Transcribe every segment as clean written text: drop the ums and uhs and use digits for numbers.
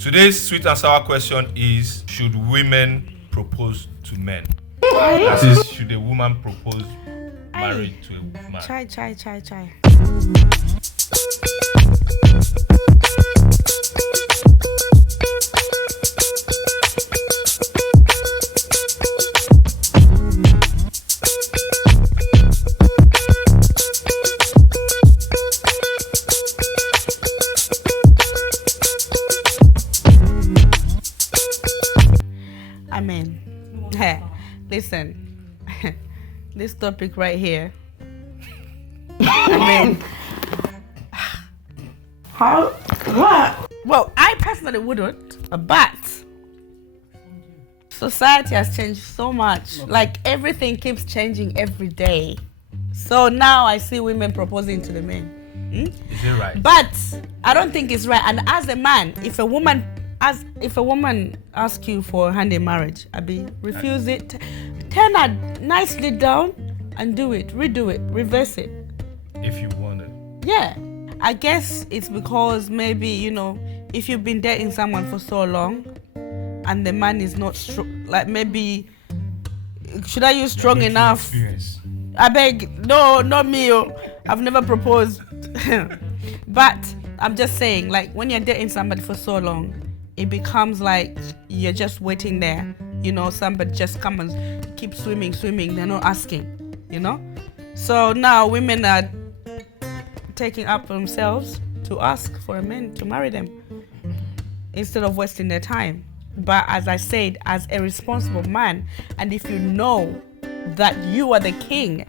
Today's sweet and sour question is: should women propose to men? That is, should a woman propose marriage to a man? Try. Amen. Listen, this topic right here. I mean, how? What? Well, I personally wouldn't, but society has changed so much. Like, everything keeps changing every day. So now I see women proposing to the men. Is it right? But I don't think it's right. And as a man, if a woman asks you for hand in marriage, refuse it, turn her nicely down and do it, redo it, reverse it. If you want it. Yeah. I guess it's because maybe, if you've been dating someone for so long and the man is not strong, like maybe, should I use strong enough? Experience. I beg, no, not me. I've never proposed. But I'm just saying, like, when you're dating somebody for so long, it becomes like you're just waiting there. Somebody just come and keep swimming. They're not asking, So now women are taking up for themselves to ask for a man to marry them instead of wasting their time. But as I said, as a responsible man, and if you know that you are the king,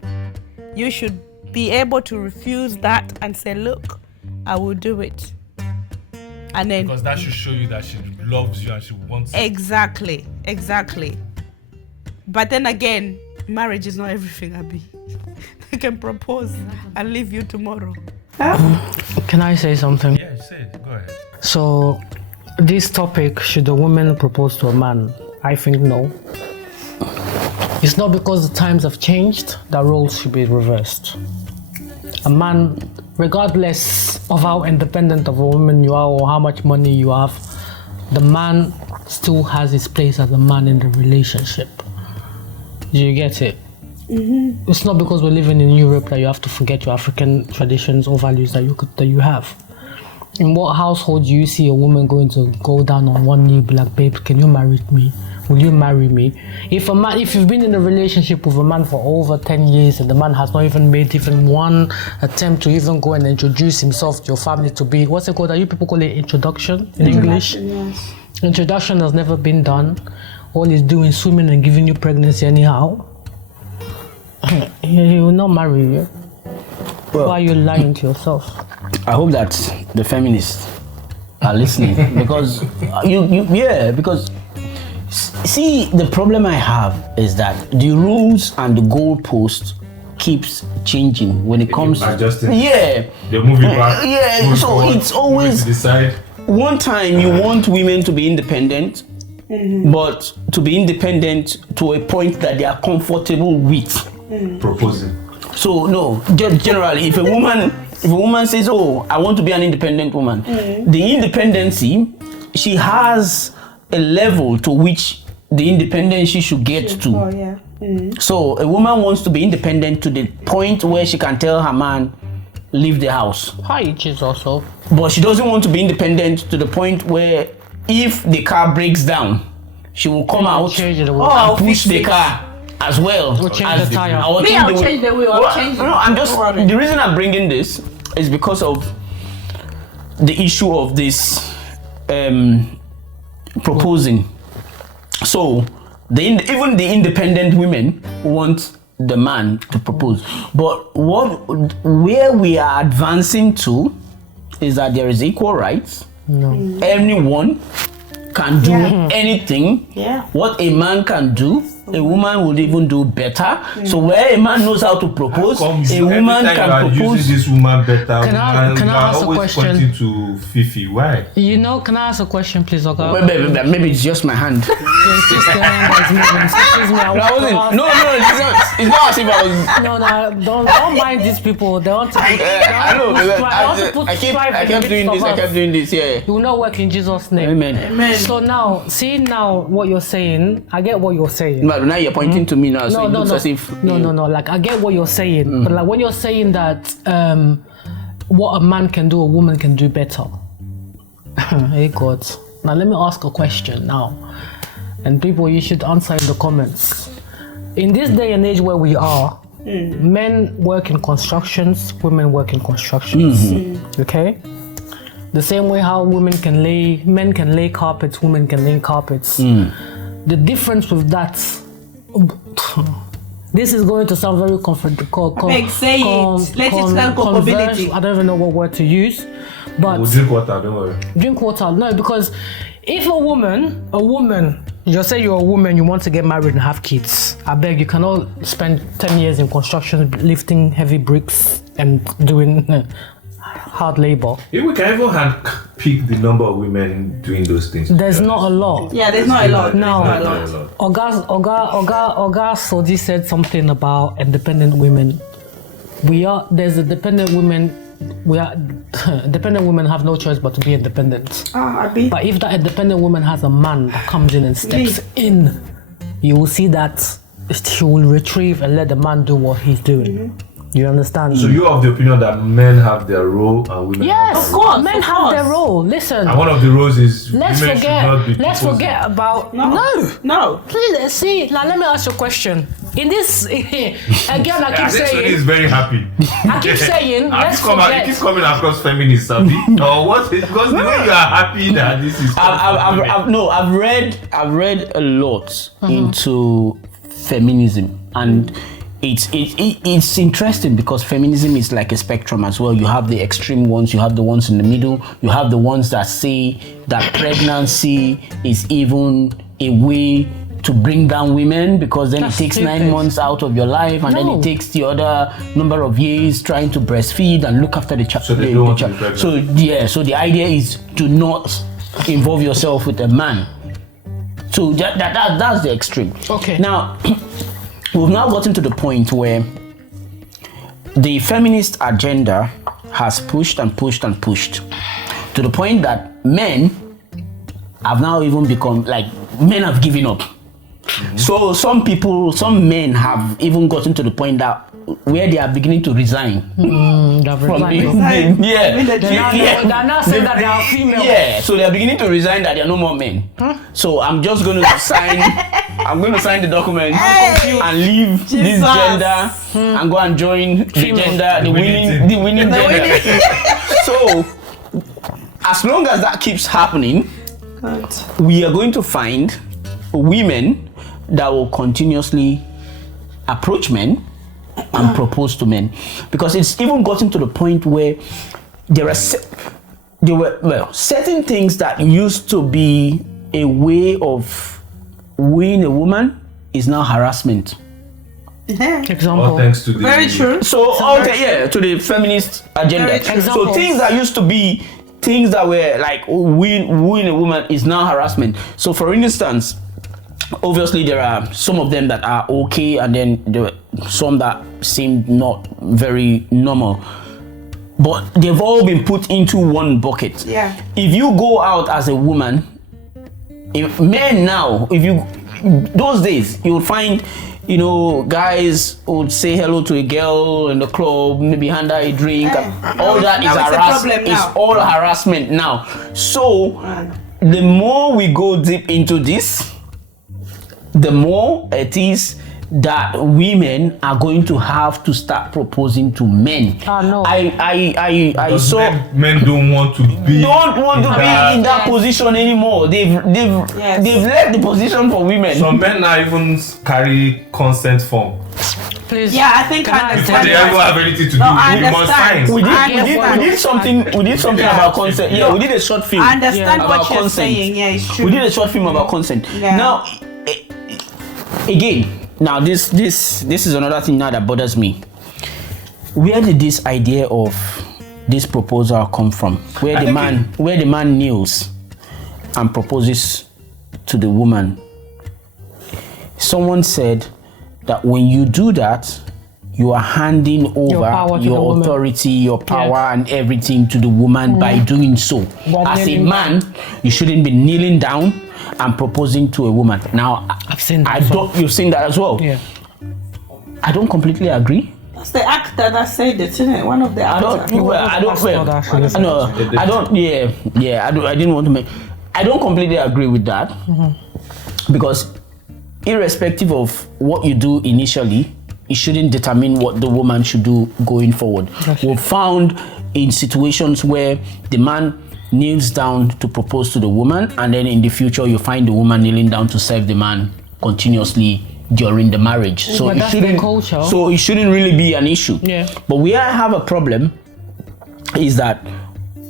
you should be able to refuse that and say, look, I will do it. And then, because that should show you that she loves you and she wants it. Exactly. But then again, marriage is not everything, Abi. I can propose and leave you tomorrow. Can I say something? Yeah, say it. Go ahead. So, this topic, should a woman propose to a man? I think no. It's not because the times have changed that roles should be reversed. A man, regardless of how independent of a woman you are or how much money you have, the man still has his place as a man in the relationship. Do you get it? Mm-hmm. It's not because we're living in Europe that you have to forget your African traditions or values that you have. In what household do you see a woman going to go down on one knee, be like, babe, can you marry me? Will you marry me? If you've been in a relationship with a man for over 10 years and the man has not even made even one attempt to even go and introduce himself to your family to be, what's it called? Are you people call it introduction in English? Yes. Introduction has never been done. All he's doing is swimming and giving you pregnancy anyhow. He will not marry you. Well, why are you lying to yourself? I hope that the feminists are listening because because see, the problem I have is that the rules and the goalpost keeps changing when it comes to they're moving back. So forward, it's always decide. One time you want women to be independent, but to be independent to a point that they are comfortable with proposing. So no, generally, if a woman says, "Oh, I want to be an independent woman," the independency, she has a level to which the independence she should get to. Oh, yeah. So a woman wants to be independent to the point where she can tell her man, leave the house. Hi, Jesus. But she doesn't want to be independent to the point where if the car breaks down, she will come out and push the car as well. We'll change the tire. I'll change the wheel. I'm just, the reason I'm bringing this is because of the issue of this proposing. So even the independent women want the man to propose, but where we are advancing to is that there is equal rights. Anyone can do anything. What a man can do, a woman would even do better. So where a man knows how to propose, a woman can propose. Using this woman better. Can I ask a always question? pointing to Fifi. Why? You know, can I ask a question, please, Oga? Maybe it's just my hand. It's just the hand that's moving. Excuse me. No, it's not as if I was. No, don't mind these people. They want to put. I know. I kept doing this. Yeah. It will not work in Jesus' name. Amen. So now, see what you're saying. I get what you're saying. But now you're pointing to me now, so it looks as if. No. Like I get what you're saying, but like when you're saying that, what a man can do, a woman can do better. Hey God. Now let me ask a question now, and people, you should answer in the comments. In this day and age where we are, men work in constructions, women work in constructions. Okay. The same way how men can lay carpets, women can lay carpets. The difference with that, this is going to sound very controversial. I don't even know what word to use, but We'll drink water. Don't worry. drink water. No, because if a woman, you say you're a woman, you want to get married and have kids. I beg, you cannot spend 10 years in construction lifting heavy bricks and doing hard labor. If we can even pick the number of women doing those things. There's not a lot. Yeah, there's not a lot. No. There's not a lot. Oga Sodi said something about independent women. There's a dependent women. Dependent women have no choice but to be independent. But if that independent woman has a man that comes in and steps in, you will see that she will retrieve and let the man do what he's doing. You understand? So you are of the opinion that men have their role and women Yes, have of their role. course. Men have their role. Listen. And one of the roles is Let's women should not be forget proposing. about No. Please see. Now let me ask you a question. In this again, I keep I think Sodi saying. is very happy. I keep saying. Let's It forget. keeps coming across feminist, Sabi. Or what? Because the way you are happy that this is. I've read a lot into feminism, and it's interesting because feminism is like a spectrum as well. You have the extreme ones, you have the ones in the middle, you have the ones that say that pregnancy is even a way to bring down women because then That's it takes stupid. 9 months out of your life, and then it takes the other number of years trying to breastfeed and look after the child. So they don't want to be pregnant. So the idea is to not involve yourself with a man. So that's the extreme. Okay. Now, we've now gotten to the point where the feminist agenda has pushed and pushed and pushed to the point that men have now even become like men have given up. So some men have even gotten to the point that where they are beginning to resign. They're now saying that they are female. Yeah, so they are beginning to resign that they are no more men. So I'm just going to sign. I'm going to sign the document and leave this gender and go and join the gender, the winning gender. So as long as that keeps happening, we are going to find women that will continuously approach men and propose to men, because it's even gotten to the point where there were certain things that used to be a way of wooing a woman is now harassment. Example. All thanks to the Very true. So to the feminist agenda. So things that used to be things that were like wooing a woman is now harassment. So for instance, obviously there are some of them that are okay, and then there were some that seem not very normal, but they've all been put into one bucket. Yeah. If you go out as a woman, those days you would find, guys would say hello to a girl in the club, maybe hand her a drink, and all that is harassment. It's all harassment now. So the more we go deep into this, the more it is that women are going to have to start proposing to men. No. I saw men don't want to be in that position anymore. They've left the position for women. Some men now even carry consent form. Please. Yeah, I think I Before understand. they ever have anything to do, I we must understand. sign. We did something about consent. Yeah, we did a short film. I understand about what you're consent. saying. Yeah, it's true. We did a short film about consent. Yeah. Now, again, now this is another thing now that bothers me. Where did this idea of this proposal come from? Where the man kneels and proposes to the woman. Someone said that when you do that, you are handing over your authority, your power, and everything to the woman by doing so. As a man, you shouldn't be kneeling down and proposing to a woman. Now, I've seen that. You've seen that as well. Yeah. I don't completely agree. That's the actor that said it, isn't it? One of the actors. I didn't want to make. I don't completely agree with that because, irrespective of what you do initially, it shouldn't determine what the woman should do going forward. We've found in situations where the man kneels down to propose to the woman, and then in the future you find the woman kneeling down to serve the man continuously during the marriage. So but it that's shouldn't. the culture. So it shouldn't really be an issue. Yeah. But where I have a problem is that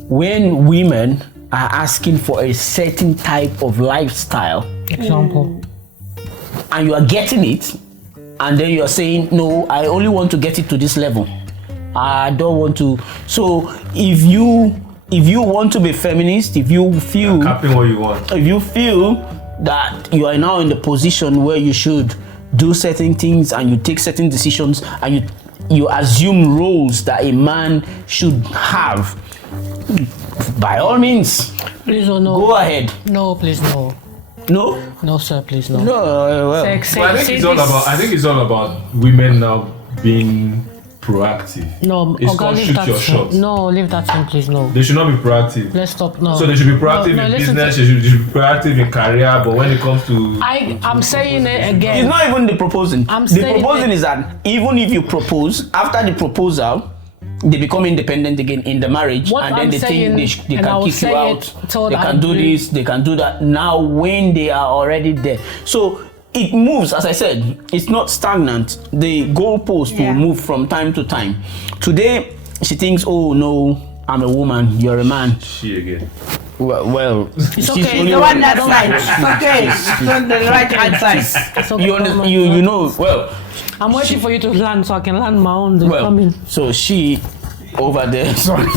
when women are asking for a certain type of lifestyle, example, and you are getting it, and then you are saying, no, I only want to get it to this level. I don't want to. So if you want to be feminist, if you feel capping what you want, if you feel that you are now in the position where you should do certain things and you take certain decisions and you assume roles that a man should have, by all means, please or no, go ahead. No, please no. No? No, sir, please no. No, well. I think it's all about women now being proactive. No, it's called shoot your shot. No, leave that in, please. No. They should not be proactive. Let's stop. No. So they should be proactive in business. They should be proactive in career. But when it comes to, I'm saying it again. It's not even the proposing. The proposing is that even if you propose, after the proposal, they become independent again in the marriage, and then they think they can kick you out. They can do this. They can do that. Now when they are already there, so it moves. As I said, it's not stagnant. The goalpost will move from time to time. Today she thinks, oh no, I'm a woman, you're a man. She again. Well, it's okay. The one that side. It's okay. It's on the right hand side. Okay. You know. Well, I'm waiting for you to land so I can land my own. So she over there. Sorry.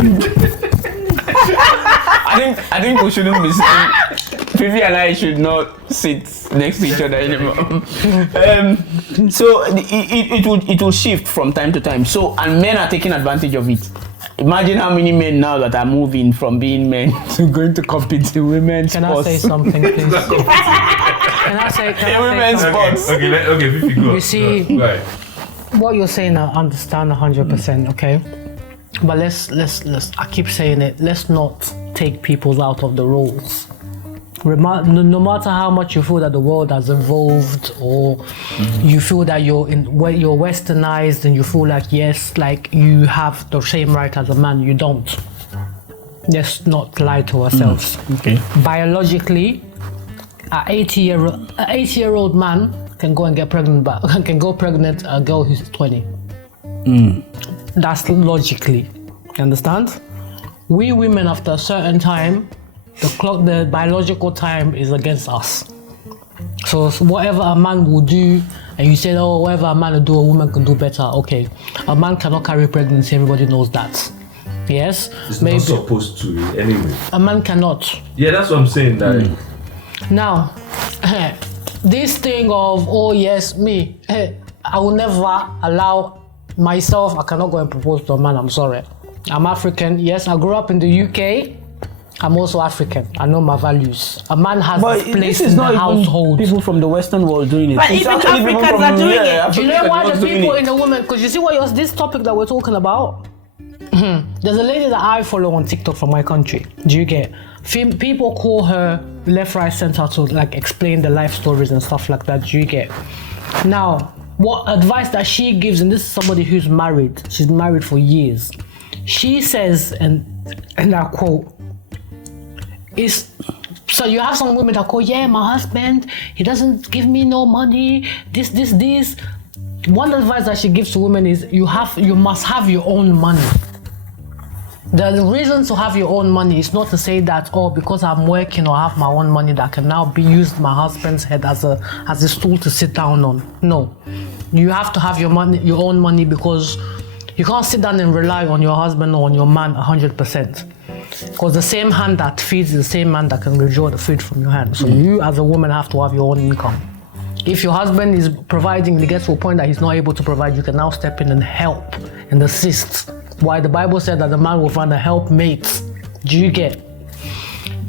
I think we shouldn't be sitting. Fifi and I should not sit next to each other anymore. So it will shift from time to time. So, and men are taking advantage of it. Imagine how many men now that are moving from being men to going to compete in women's sports. Can I say something, please? Can I say women's sports? Okay, Fifi, go. You see, what you're saying, I understand 100%. Okay, but let's. I keep saying it. Let's not take people out of the roles. No matter how much you feel that the world has evolved, or you feel that you're westernized, and you feel like yes, like you have the same right as a man, you don't. Let's not lie to ourselves. Okay. Biologically, an 80-year-old man can go and get pregnant, but can go pregnant a girl who's 20. That's logically. You understand? We women, after a certain time, the biological time is against us. So whatever a man will do, and you say, oh, whatever a man will do, a woman can do better. Okay, a man cannot carry pregnancy. Everybody knows that. Yes, it's maybe not supposed to anyway. A man cannot. Yeah, that's what I'm saying. That now, this thing of I will never allow myself. I cannot go and propose to a man. I'm sorry. I'm African. Yes, I grew up in the UK. I'm also African. I know my values. A man has a place in the household. People from the Western world doing it. But even Africans are doing it. Do you know why the people in the women? Because you see what this topic that we're talking about. There's a lady that I follow on TikTok from my country. Do you get? People call her left, right, center to like explain the life stories and stuff like that. Do you get? Now, what advice that she gives, and this is somebody who's married. She's been married for years. She says, and I quote. So you have some women that go, yeah, my husband, he doesn't give me no money, this. One advice that she gives to women is you must have your own money. The reason to have your own money is not to say that, oh, because I'm working or have my own money that can now be used my husband's head as a stool to sit down on. No. You have to have your own money because you can't sit down and rely on your husband or on your man 100%. Because the same hand that feeds is the same hand that can withdraw the food from your hand. So you as a woman have to have your own income. If your husband is providing and it gets to a point that he's not able to provide, you can now step in and help and assist. Why the Bible said that the man will find a helpmate. Do you get?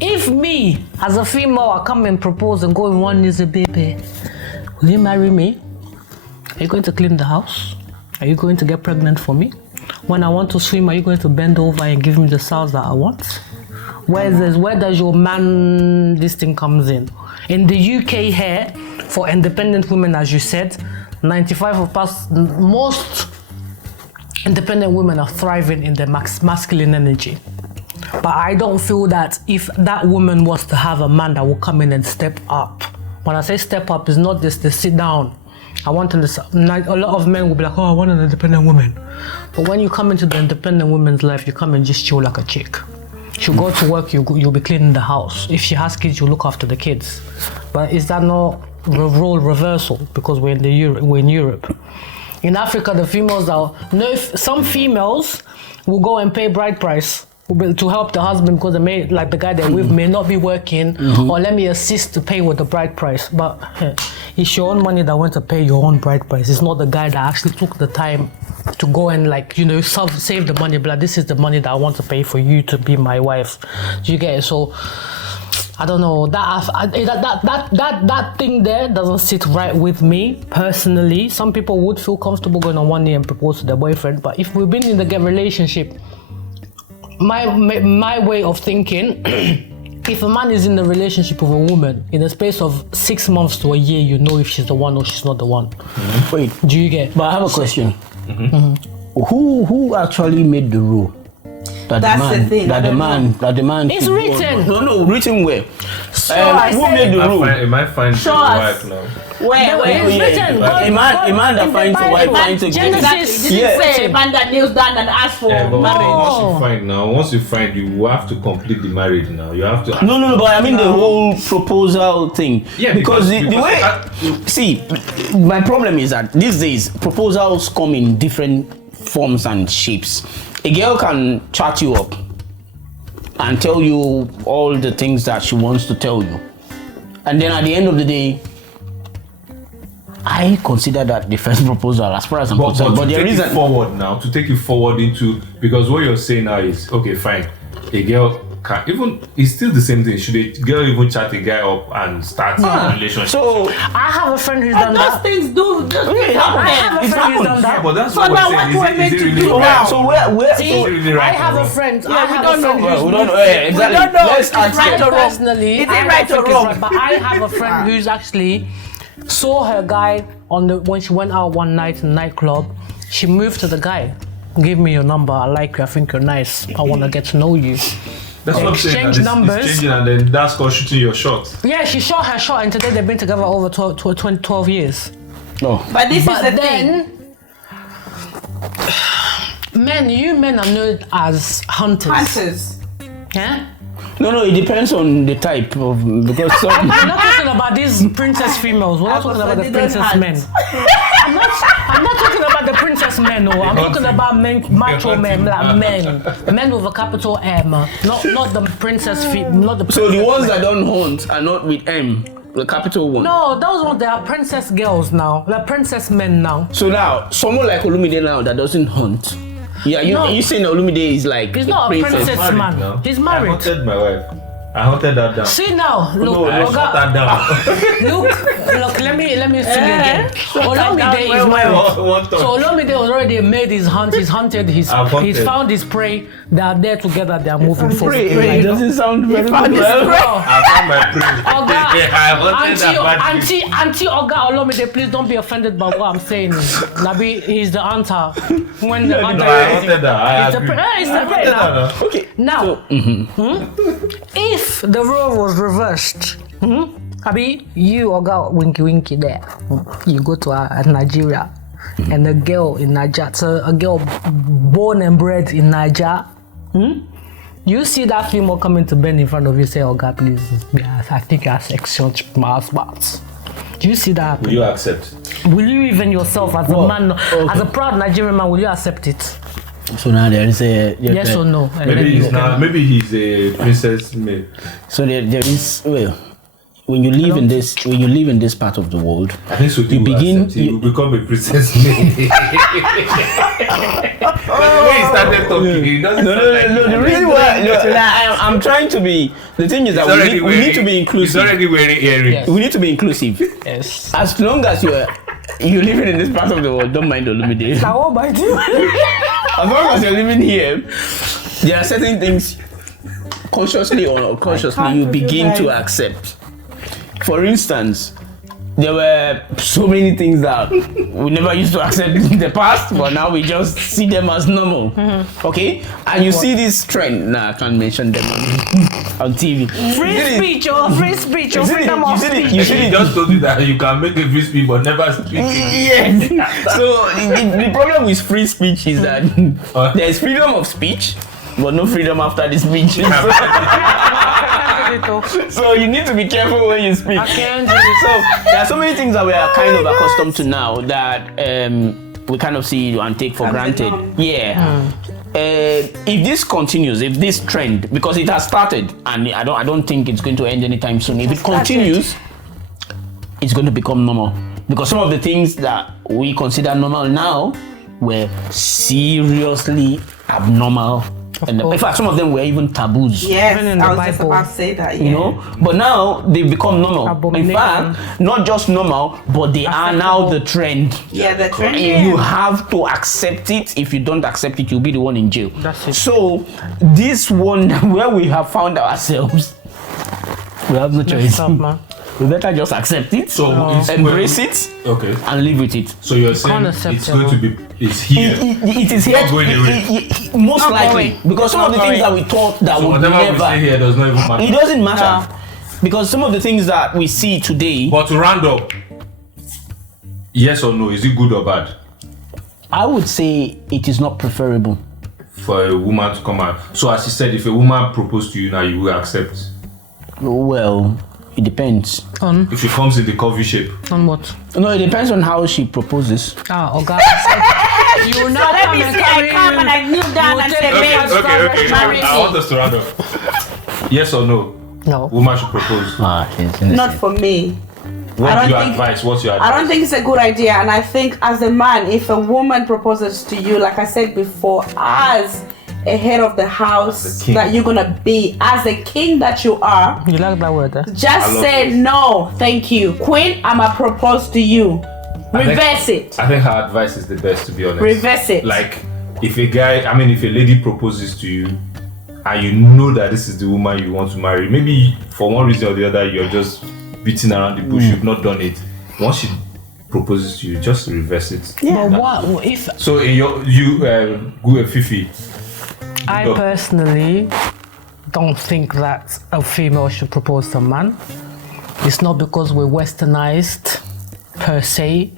If me, as a female, I come and propose and go in one is a baby, will you marry me? Are you going to clean the house? Are you going to get pregnant for me? When I want to swim, are you going to bend over and give me the sounds that I want? Where does your man, this thing comes in? In the UK here, for independent women, as you said, 95% most independent women are thriving in their masculine energy. But I don't feel that if that woman was to have a man that will come in and step up. When I say step up, it's not just to sit down. I want to, a lot of men will be like, oh, I want an independent woman. But when you come into the independent woman's life, you come and just chill like a chick. She'll go to work, you'll be cleaning the house. If she has kids, you'll look after the kids. But is that not role reversal? Because we're in Europe. In Africa, the females are, some females will go and pay bride price to help the husband because like the guy they're with may not be working, or let me assist to pay with the bride price. But it's your own money that went to pay your own bride price. It's not the guy that actually took the time to go and save the money, but like, this is the money that I want to pay for you to be my wife. Do you get it? So I don't know, that thing there doesn't sit right with me personally. Some people would feel comfortable going on one knee and propose to their boyfriend, but if we've been in the relationship, my way of thinking, if a man is in a relationship with a woman, in the space of 6 months to a year, you know if she's the one or she's not the one. Wait, do you get? But I have a question. Who actually made the rule? That the man. It's written. No, written where? So who made the rule? It might find his wife now. Where? It's written. A man that finds a wife finds a Genesis didn't say a man that kneels down and asks for marriage. Once you find, you have to complete the marriage now. You have to. No, but I mean the whole proposal thing. Yeah, because the way. See, my problem is that these days proposals come in different forms and shapes. A girl can chat you up and tell you all the things that she wants to tell you, and then at the end of the day, I consider that the first proposal as far as I'm concerned. But there is a forward now to take you forward into, because what you're saying now is okay, fine. A girl can even, it's still the same thing. Should a girl even chat a guy up and start a relationship? So I have a friend who's done that. Those things do just happen. I have a friend who's done that. But that's So what now we're what saying. do I Is make it to really do? right? So where? See, really right I have or a wrong? friend. Yeah, I we have don't a know. friend We don't know. Exactly. We don't know Let's if it's right or wrong. Personally, Is it I right don't or think it's wrong? right, but I have a friend who's actually saw her guy when she went out one night in a nightclub. She moved to the guy. Give me your number. I like you. I think you're nice. I want to get to know you. That's what I'm saying. Exchange numbers. It's changing, and then that's called shooting your shot. Yeah, she shot her shot, and today they've been together over 12 years. No. But this is the thing. You men are known as hunters. Yeah? No, it depends on the type of, because some. We're not talking about these princess females. We're not talking about the princess men. I'm not talking about the princess men. No, I'm talking about macho men, like men with a capital M. Not the princess not the. So the ones that don't hunt are not with M, the capital one. No, those ones they are princess girls now. They're princess men now. So now someone like Olumide now that doesn't hunt. Yeah, you saying Olumide is like he's not a princess man. Now. He's married. I hunted my wife. I hunted that down. See now, look, I shot that down. look. Let me sing again. Olumide is married. So Olumide has already made his hunt. He's hunted. He's found his prey. They are there together. They are moving forward. It doesn't sound very good. I found my prey. Auntie Oga Olumide, please don't be offended by what I'm saying. Nabi, he's the hunter. When the hunter I hunted that. it's the prey now. Okay. Now, if the role was reversed, Abi, you Oga Winky there, you go to Nigeria, and a girl in Nigeria, so a girl born and bred in Nigeria, You see that female coming to bend in front of you, say, "Oh God, please, yes, I think I exchange my spots." Do you see that happen? Will you accept? Will you even yourself, as a man, as a proud Nigerian man, will you accept it? So now there is a Yes or no? Maybe he's a princess male. So there is when you live in this part of the world, I think so. You begin. You become a princess male. The way he started talking, he doesn't. No. The reason why I'm trying to be. The thing is that we need to be inclusive. He's already wearing earrings. Yes. We need to be inclusive. Yes. As long as you're living in this part of the world, don't mind Olumide. Now, by you. As long as you're living here, there are certain things, consciously or unconsciously, you begin to accept. For instance, there were so many things that we never used to accept in the past, but now we just see them as normal. Okay? And you see this trend. Nah, I can't mention them on TV. Free speech or freedom of speech. He just told you that you can make a free speech but never speak again. Yes. So the problem with free speech is that there's freedom of speech, but no freedom after the speech. So you need to be careful when you speak. So there are so many things that we are kind of accustomed to now that we kind of see and take for granted. Yeah. If this continues, if this trend, because it has started, and I don't think it's going to end anytime soon. If it continues, it's going to become normal. Because some of the things that we consider normal now were seriously abnormal. And in fact, some of them were even taboos. Yes, Even in the I was just Bible. about to say that. Yeah. You know, but now they've become normal. In fact, not just normal, but they are now the trend. Yeah, the trend. You have to accept it. If you don't accept it, you'll be the one in jail. That's it. So this one where we have found ourselves, we have no choice. Up, man. We better just accept it, So embrace it, Okay. and live with it. So you're saying it's going to be, it's here. It is here. Not going away. Most Not likely, going. because some of the things that we thought that So would whatever we never. say here does not even matter. It doesn't matter. Because some of the things that we see today, But to round up, yes or no, is it good or bad I would say it is not preferable. for a woman to come out? So as you said, if a woman proposed to you now, you will accept. Well, it depends. If she comes in the coffee shape. On what? No, it depends on how she proposes. Oh God. You will So not let come me and see, I carry come and I kneel down You and take say, the babe, first Okay. marry I me. want us to round up. Yes or no? No. Woman should propose. Not for me. What don't do you think- advise? What's your advice? I don't think it's a good idea, and I think as a man, if a woman proposes to you, like I said before, as a head of the house As a king. that you're gonna be, as a king that you are, You like that word? just love say it. no, thank you, Queen. I'ma propose to you. Reverse it. I think her advice is the best, to be honest. Reverse it. Like, if a lady proposes to you, and you know that this is the woman you want to marry, maybe for one reason or the other, you're just beating around the bush, you've not done it. Once she proposes to you, just reverse it. But what if So in go Fifi. I personally don't think that a female should propose to a man? It's not because we're westernized per se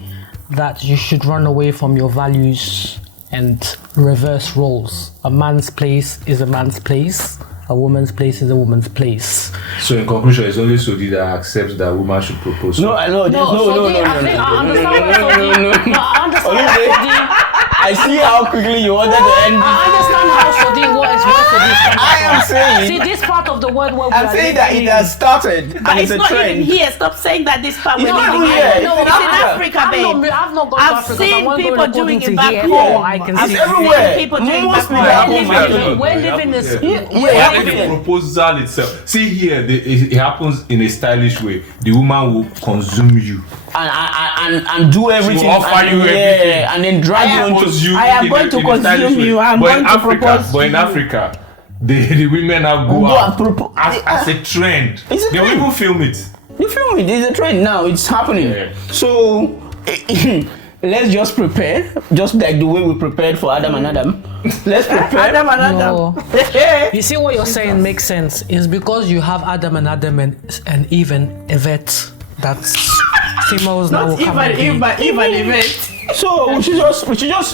that you should run away from your values and reverse roles. A man's place is a man's place. A woman's place is a woman's place. So in conclusion, it's only Sodi that accepts that woman should propose. No, I know. I understand I see how quickly you wanted to end I this. understand how Sodi works. I am saying. See, this part of the world where we I'm are saying that living it has started and But it's it's a not even trend. here. Stop saying that this part It's we're not living here. in. No, It's in Africa. Africa, babe. I've not gone to I've Africa. seen I want to people go doing to it back here, home. all I can I've see. seen everywhere. people doing it Most back people home. are We're home living here. in- We're living this. Even the proposal itself. See here, it happens in a stylish way. The woman will consume you. And do everything. offer and, you everything. And then drag you into. Propose you I am in going a- to in a stylish consume way. you. I'm But going in to Africa, propose But to in you. Africa, the women now go out as a trend. It's a They will trend. even film it. You feel me? There's a trend now. It's happening. Yeah. So let's just prepare, just like the way we prepared for Adam and Adam. Let's prepare. Adam and Adam. No. You see what you're saying makes sense. It's because you have Adam and Adam and Eve and Yvette. That's females now will Not come and be. even event. So we should just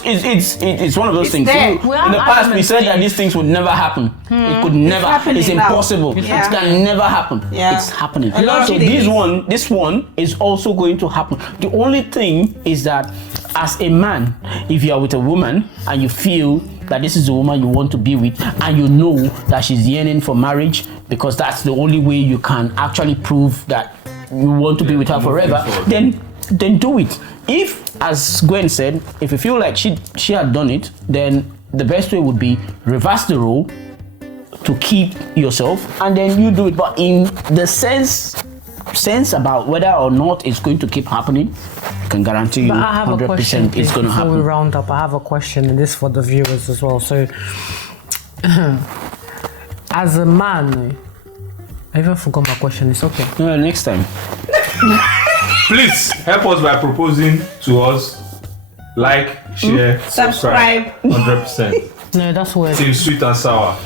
it's one of those things. there. In the past we said that these things would never happen. It could never. It's happening now. impossible. Yeah. It can never happen. Yeah. It's happening. A lot So of things. this one is also going to happen. The only thing is that as a man, if you are with a woman and you feel that this is the woman you want to be with, and you know that she's yearning for marriage because that's the only way you can actually prove that you want to be with her forever, then do it. If, as Gwen said, if you feel like she had done it, then the best way would be reverse the role to keep yourself, and then you do it. But in the sense about whether or not it's going to keep happening, I can guarantee you But I have a 100% question. it's going to Before we happen. round up, I have a question, and this for the viewers as well. So, as a man, I even forgot my question. It's okay. Yeah, next time. Please help us by proposing to us. Like, share, subscribe. 100%. No, that's weird. Team Sweent N Sour.